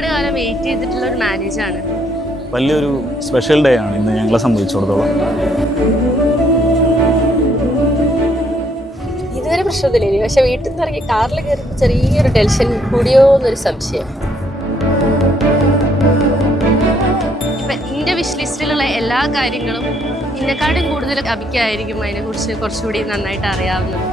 ഒരുപാട് കാലം വെയിറ്റ് ചെയ്തിട്ടുള്ള ഒരു മാരേജാണ്. വലിയൊരു സ്പെഷ്യൽ ഡേ ആണ് ഇന്ന് ഞങ്ങളെ സംബന്ധിച്ചിടത്തോളം. ഇതുവരെ പ്രശ്നത്തില്ല, പക്ഷെ വീട്ടിൽ നിന്ന് ഇറങ്ങി കാറിൽ കയറിയപ്പോൾ ചെറിയൊരു ടെൻഷൻ കൂടിയോ എന്നൊരു സംശയം. എൻ്റെ വിഷ് ലിസ്റ്റിലുള്ള എല്ലാ കാര്യങ്ങളും എന്നെക്കാട്ടും കൂടുതൽ അഭിക്കായിരിക്കും അതിനെക്കുറിച്ച് കുറച്ചുകൂടി നന്നായിട്ട് അറിയാവുന്നത്.